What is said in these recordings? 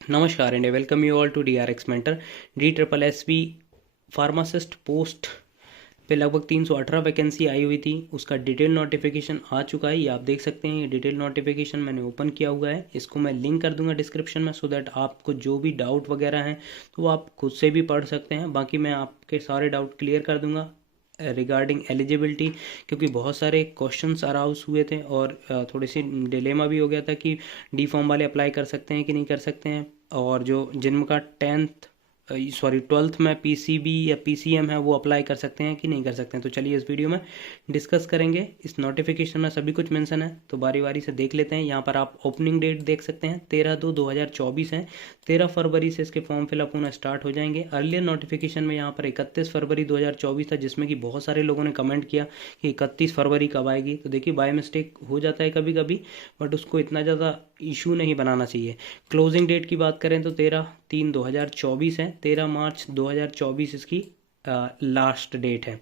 नमस्कार and welcome you all to DRX mentor. DSSB pharmacist post पे लगभग 318 vacancy आई हुई थी। उसका डिटेल नोटिफिकेशन आ चुका है, ये आप देख सकते हैं। ये डिटेल नोटिफिकेशन मैंने ओपन किया हुआ है, इसको मैं लिंक कर दूंगा डिस्क्रिप्शन में, सो दैट आपको जो भी डाउट वगैरह हैं तो वो आप खुद से भी पढ़ सकते हैं। बाकी मैं आपके सारे डाउट क्लियर कर दूंगा रिगार्डिंग एलिजिबिलिटी, क्योंकि बहुत सारे क्वेश्चंस अराउज हुए थे और थोड़ी सी डिलेमा भी हो गया था कि डी फॉर्म वाले अप्लाई कर सकते हैं कि नहीं कर सकते हैं, और जो जिनका 12th में PCB या PCM है वो अप्लाई कर सकते हैं कि नहीं कर सकते हैं। तो चलिए इस वीडियो में डिस्कस करेंगे। इस नोटिफिकेशन में सभी कुछ मेंशन है, तो बारी बारी से देख लेते हैं। यहाँ पर आप ओपनिंग डेट देख सकते हैं 13/2/2024 है। 13 फरवरी से इसके फॉर्म फिलअप होना स्टार्ट हो जाएंगे। अर्लियर नोटिफिकेशन में यहाँ पर 31 फरवरी 2024 था, जिसमें कि बहुत सारे लोगों ने कमेंट किया कि 31 फरवरी कब आएगी। तो देखिए बाय मिस्टेक हो जाता है कभी कभी, बट उसको इतना ज़्यादा इशू नहीं बनाना चाहिए। क्लोजिंग डेट की बात करें तो 13/3/2024 है। 13 मार्च 2024 इसकी लास्ट डेट है।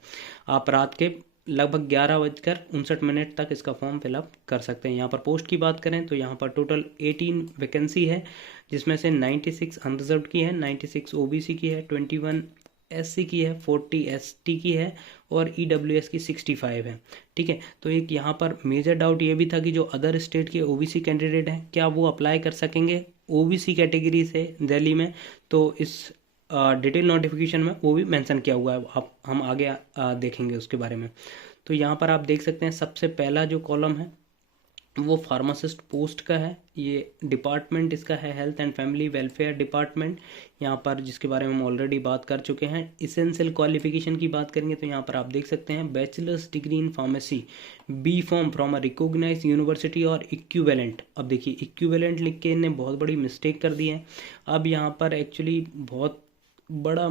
आप रात के लगभग 11:59 तक इसका फॉर्म फिलअप कर सकते हैं। यहाँ पर पोस्ट की बात करें तो यहाँ पर टोटल 18 वैकेंसी है, जिसमें से 96 अनरिजर्व की है, 96 OBC की है, 21 SC की है, 40 ST की है और EWS की 65 है। ठीक है, तो एक यहाँ पर मेजर डाउट ये भी था कि जो अदर स्टेट के OBC कैंडिडेट हैं क्या वो अप्लाई कर सकेंगे OBC कैटेगरी से दिल्ली में। तो इस डिटेल नोटिफिकेशन में वो भी मेंशन किया हुआ है, आप हम आगे देखेंगे उसके बारे में। तो यहाँ पर आप देख सकते हैं सबसे पहला जो कॉलम है वो फार्मासिस्ट पोस्ट का है। ये डिपार्टमेंट इसका है health and family welfare department, यहाँ पर जिसके बारे में हम ऑलरेडी बात कर चुके हैं। इसेंशियल क्वालिफिकेशन की बात करेंगे तो यहाँ पर आप देख सकते हैं bachelor's degree in pharmacy B pharm from a recognised university और इक्विवेलेंट। अब देखिए इक्विवेलेंट लिख के इन्हें बहुत बड़ी मिस्टेक कर दी है। अब यहाँ पर एक्चुअली बहुत बड़ा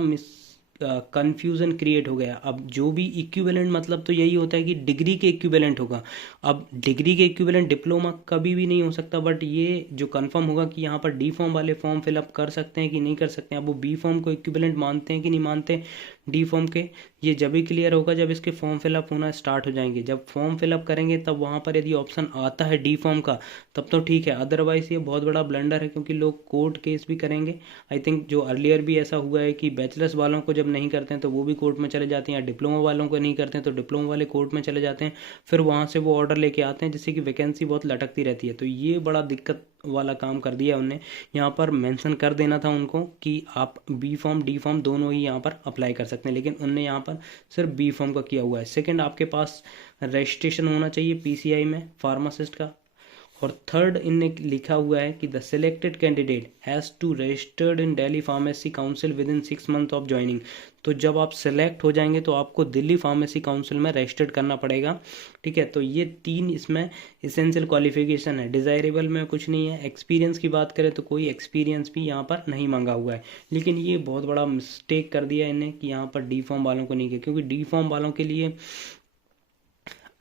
कन्फ्यूज़न क्रिएट हो गया। अब जो भी इक्विवेलेंट मतलब तो यही होता है कि डिग्री के इक्विवेलेंट होगा। अब डिग्री के इक्विवेलेंट डिप्लोमा कभी भी नहीं हो सकता, बट ये जो कंफर्म होगा कि यहाँ पर डी फॉर्म वाले फॉर्म फिलअप कर सकते हैं कि नहीं कर सकते हैं। अब वो बी फॉर्म को इक्विवेलेंट मानते हैं कि नहीं मानते डी फॉर्म के, ये जब भी क्लियर होगा जब इसके फॉर्म फिलअप होना स्टार्ट हो जाएंगे। जब फॉर्म फिलअप करेंगे तब वहाँ पर यदि ऑप्शन आता है डी फॉर्म का तब तो ठीक है, अदरवाइज ये बहुत बड़ा ब्लंडर है, क्योंकि लोग कोर्ट केस भी करेंगे। आई थिंक जो अर्लियर भी ऐसा हुआ है कि बैचलर्स वालों को जब नहीं करते हैं तो वो भी कोर्ट में चले जाते हैं, या डिप्लोमा वालों को नहीं करते हैं तो डिप्लोमा वाले कोर्ट में चले जाते हैं। फिर वहाँ से वो ऑर्डर लेके आते हैं, जिससे कि वैकेंसी बहुत लटकती रहती है। तो ये बड़ा दिक्कत वाला काम कर दिया उनने। यहाँ पर मेंशन कर देना था उनको कि आप बी फॉर्म डी फॉर्म दोनों ही यहाँ पर अप्लाई कर सकते हैं, लेकिन उनने यहाँ पर सिर्फ बी फॉर्म का किया हुआ है। सेकंड, आपके पास रजिस्ट्रेशन होना चाहिए PCI में फार्मासिस्ट का। और थर्ड इनने लिखा हुआ है कि the selected candidate has to registered in Delhi pharmacy council within 6 month of joining. तो जब आप सेलेक्ट हो जाएंगे तो आपको दिल्ली फार्मेसी काउंसिल में रजिस्टर्ड करना पड़ेगा। ठीक है, तो ये 3 इसमें इसेंशियल क्वालिफिकेशन है। डिज़ायरेबल में कुछ नहीं है। एक्सपीरियंस की बात करें तो कोई एक्सपीरियंस भी यहाँ पर नहीं मांगा हुआ है, लेकिन ये बहुत बड़ा मिस्टेक कर दिया इन्हें कि यहाँ पर डी फॉर्म वालों को नहीं किया, क्योंकि डी फॉर्म वालों के लिए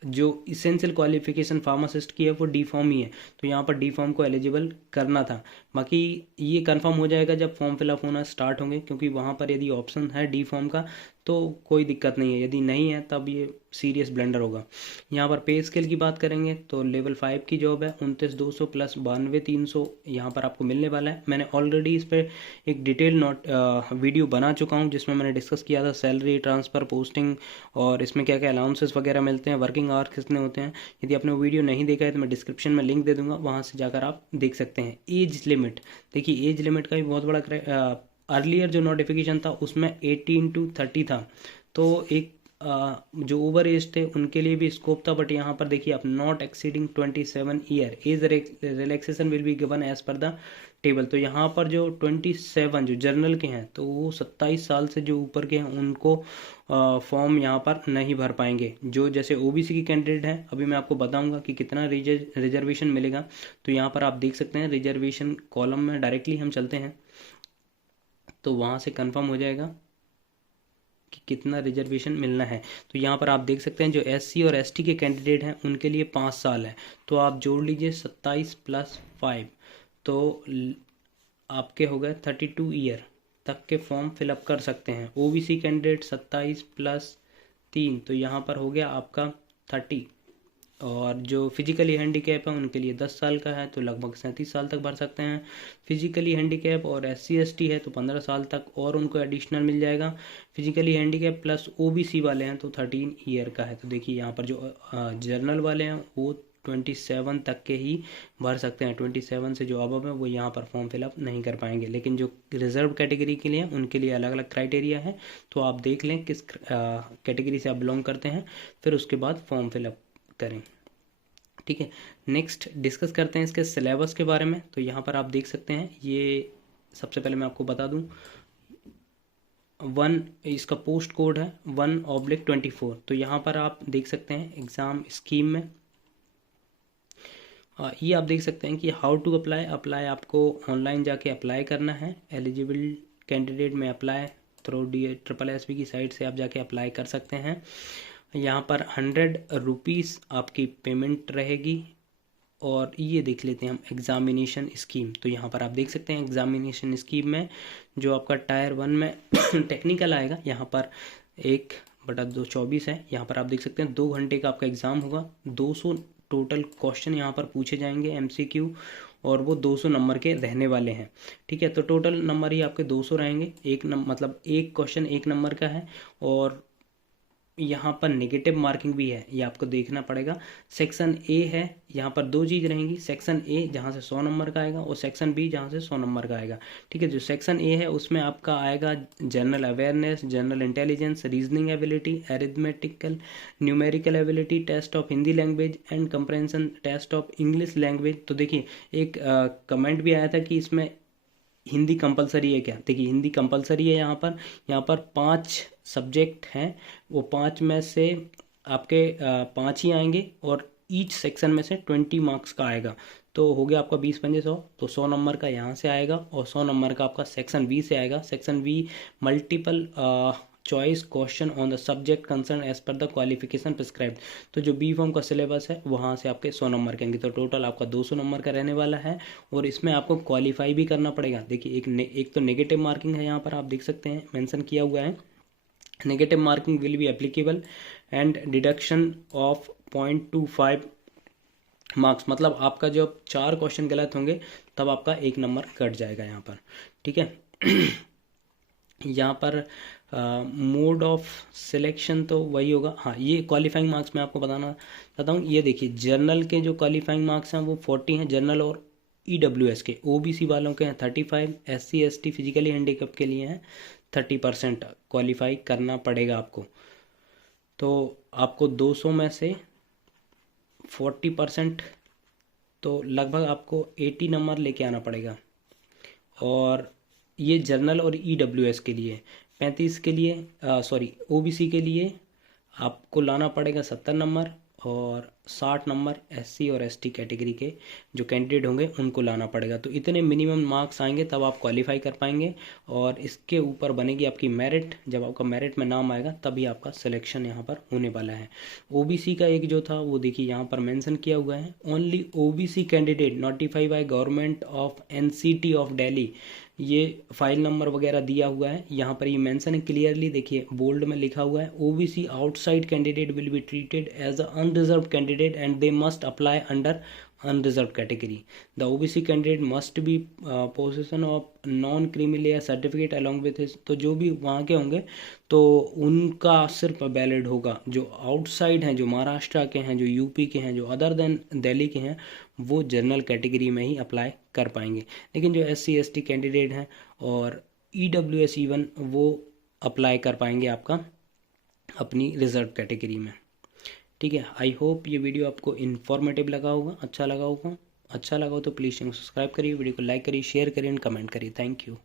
जो इसेंशियल क्वालिफिकेशन फार्मासिस्ट की है वो डी फॉर्म ही है, तो यहाँ पर डी फॉर्म को एलिजिबल करना था। बाकी ये कंफर्म हो जाएगा जब फॉर्म फिलअप होना स्टार्ट होंगे, क्योंकि वहाँ पर यदि ऑप्शन है डी फॉर्म का तो कोई दिक्कत नहीं है, यदि नहीं है तब ये सीरियस ब्लेंडर होगा। यहाँ पर पे स्केल की बात करेंगे तो लेवल 5 की जॉब है, 29,200 प्लस 92,300 यहाँ पर आपको मिलने वाला है। मैंने ऑलरेडी इस पर एक डिटेल वीडियो बना चुका हूँ, जिसमें मैंने डिस्कस किया था सैलरी ट्रांसफ़र पोस्टिंग और इसमें क्या क्या अलाउंसेस वगैरह मिलते हैं, वर्किंग आवर्स कितने होते हैं। यदि आपने वीडियो नहीं देखा है तो मैं डिस्क्रिप्शन में लिंक दे दूंगा, वहाँ से जाकर आप देख सकते हैं। एज लिमिट, देखिए एज लिमिट का भी बहुत बड़ा अर्लियर जो नोटिफिकेशन था उसमें 18 to 30 था, तो एक जो ओवर एज थे उनके लिए भी स्कोप था। बट यहाँ पर देखिए आप not exceeding 27 year age relaxation will be given as per the table. तो यहाँ पर जो 27 जो जर्नल के हैं तो वो 27 साल से जो ऊपर के हैं उनको फॉर्म यहाँ पर नहीं भर पाएंगे। जो जैसे OBC की कैंडिडेट हैं, अभी मैं आपको बताऊंगा कि कितना रिजर्वेशन मिलेगा। तो यहाँ पर आप देख सकते हैं रिजर्वेशन कॉलम में डायरेक्टली हम चलते हैं तो वहाँ से कंफर्म हो जाएगा कि कितना रिजर्वेशन मिलना है। तो यहाँ पर आप देख सकते हैं जो SC और ST के कैंडिडेट हैं उनके लिए 5 साल है, तो आप जोड़ लीजिए 27 + 5, तो आपके हो गए 32 ईयर तक के फॉर्म फिलअप कर सकते हैं। OBC कैंडिडेट 27 + 3, तो यहाँ पर हो गया आपका 30, और जो फिजिकली हैंडीकैप है उनके लिए 10 साल का है तो लगभग 37 साल तक भर सकते हैं। फिजिकली हैंडीकैप और SC ST है तो 15 साल तक और उनको एडिशनल मिल जाएगा। फिजिकली हैंडीकैप प्लस OBC वाले हैं तो 13 ईयर का है। तो देखिए यहाँ पर जो जर्नल वाले हैं वो 27 तक के ही भर सकते हैं। 27 से जो अबव है वो यहाँ पर फॉर्म फिलअप नहीं कर पाएंगे। लेकिन जो रिजर्व कैटेगरी के लिए उनके लिए अलग अलग क्राइटेरिया है, तो आप देख लें किस कैटेगरी से आप बिलोंग करते हैं, फिर उसके बाद फॉर्म फिलअप करें। ठीक है, नेक्स्ट डिस्कस करते हैं इसके सिलेबस के बारे में। तो यहाँ पर आप देख सकते हैं, ये सबसे पहले मैं आपको बता दूं, 1 इसका पोस्ट कोड है 1/24। तो यहाँ पर आप देख सकते हैं एग्ज़ाम स्कीम में ये आप देख सकते हैं कि हाउ टू अप्लाई आपको ऑनलाइन जाके अप्लाई करना है। एलिजिबल कैंडिडेट में अप्लाई थ्रू DSSB की साइट से आप जाके अप्लाई कर सकते हैं। यहाँ पर 100 रुपीज़ आपकी पेमेंट रहेगी। और ये देख लेते हैं हम एग्ज़ामिनेशन स्कीम। तो यहाँ पर आप देख सकते हैं एग्ज़ामिनेशन स्कीम में जो आपका टायर 1 में टेक्निकल आएगा, यहाँ पर 1/24 है। यहाँ पर आप देख सकते हैं 2 घंटे का आपका एग्ज़ाम होगा। 200 टोटल क्वेश्चन यहाँ पर पूछे जाएंगे MCQ, और वो 200 नंबर के रहने वाले हैं। ठीक है, तो टोटल नंबर ही आपके 200 रहेंगे। मतलब एक क्वेश्चन 1 नंबर का है। और यहाँ पर नेगेटिव मार्किंग भी है, ये आपको देखना पड़ेगा। सेक्शन A है, यहाँ पर 2 चीज़ रहेंगी। सेक्शन A जहाँ से 100 नंबर का आएगा और सेक्शन B जहाँ से 100 नंबर का आएगा। ठीक है, जो सेक्शन A है उसमें आपका आएगा general awareness, general intelligence, reasoning ability, arithmetical, numerical ability, test of Hindi language and comprehension, test of English language. तो देखिए एक कमेंट भी आया था कि इसमें हिंदी कंपलसरी है क्या। देखिए हिंदी कंपलसरी है। यहाँ पर 5 सब्जेक्ट हैं, वो 5 में से आपके 5 ही आएंगे और ईच सेक्शन में से 20 मार्क्स का आएगा। तो हो गया आपका 20×5 100, तो 100 नंबर का यहाँ से आएगा और 100 नंबर का आपका सेक्शन B से आएगा। Section B multiple choice question on the subject concern as per the qualification prescribed. तो जो B फॉर्म का सिलेबस है वहाँ से आपके 100 नंबर के आएंगे। तो टोटल आपका 200 नंबर का रहने वाला है और इसमें आपको क्वालिफाई भी करना पड़ेगा। देखिए एक तो नेगेटिव मार्किंग है, यहाँ पर आप देख सकते हैं मेंशन किया हुआ है, negative marking will be applicable and deduction of 0.25 marks. मतलब आपका जब 4 क्वेश्चन गलत होंगे तब आपका 1 नंबर कट जाएगा यहाँ पर। ठीक है, यहाँ पर मोड ऑफ सिलेक्शन तो वही होगा। हाँ, ये क्वालिफाइंग मार्क्स मैं आपको बताना चाहता हूँ। ये देखिए जर्नल के जो क्वालिफाइंग मार्क्स हैं वो 40 हैं जर्नल और EWS के। OBC वालों के हैं 35, SC ST फिजिकली हैंडीकैप के लिए हैं 30% क्वालिफाई करना पड़ेगा आपको। तो आपको 200 में से 40%, तो लगभग आपको 80 नंबर लेके आना पड़ेगा। और ये जर्नल और EWS के लिए। 35 के लिए OBC के लिए आपको लाना पड़ेगा 70 नंबर और 60 नंबर SC और ST कैटेगरी के जो कैंडिडेट होंगे उनको लाना पड़ेगा। तो इतने मिनिमम मार्क्स आएंगे तब आप क्वालिफाई कर पाएंगे और इसके ऊपर बनेगी आपकी मेरिट। जब आपका मेरिट में नाम आएगा तभी आपका सिलेक्शन यहाँ पर होने वाला है। OBC का एक जो था वो देखिए यहाँ पर मेंशन किया हुआ है, only OBC candidate notify by government of NCT of Delhi. ये फाइल नंबर वगैरह दिया हुआ है यहाँ पर, ये मेंशन है क्लियरली, देखिए बोल्ड में लिखा हुआ है। OBC outside candidate will be treated as a unreserved candidate and they must apply under unreserved category. The OBC candidate must be possession of non creamy layer certificate along with his। तो जो भी वहाँ के होंगे तो उनका सिर्फ valid होगा। जो आउटसाइड हैं, जो महाराष्ट्र के हैं, जो UP के हैं, जो अदर देन दिल्ली के हैं, वो जनरल कैटेगरी में ही अप्लाई कर पाएंगे। लेकिन जो SC ST कैंडिडेट हैं और EWS इवन वो अप्लाई कर पाएंगे आपका अपनी रिजर्व कैटेगरी में। ठीक है, आई होप ये वीडियो आपको इन्फॉर्मेटिव लगा होगा, अच्छा लगा हो तो प्लीज़ चैनल को सब्सक्राइब करिए, वीडियो को लाइक करिए, शेयर करिए एंड कमेंट करिए। Thank you.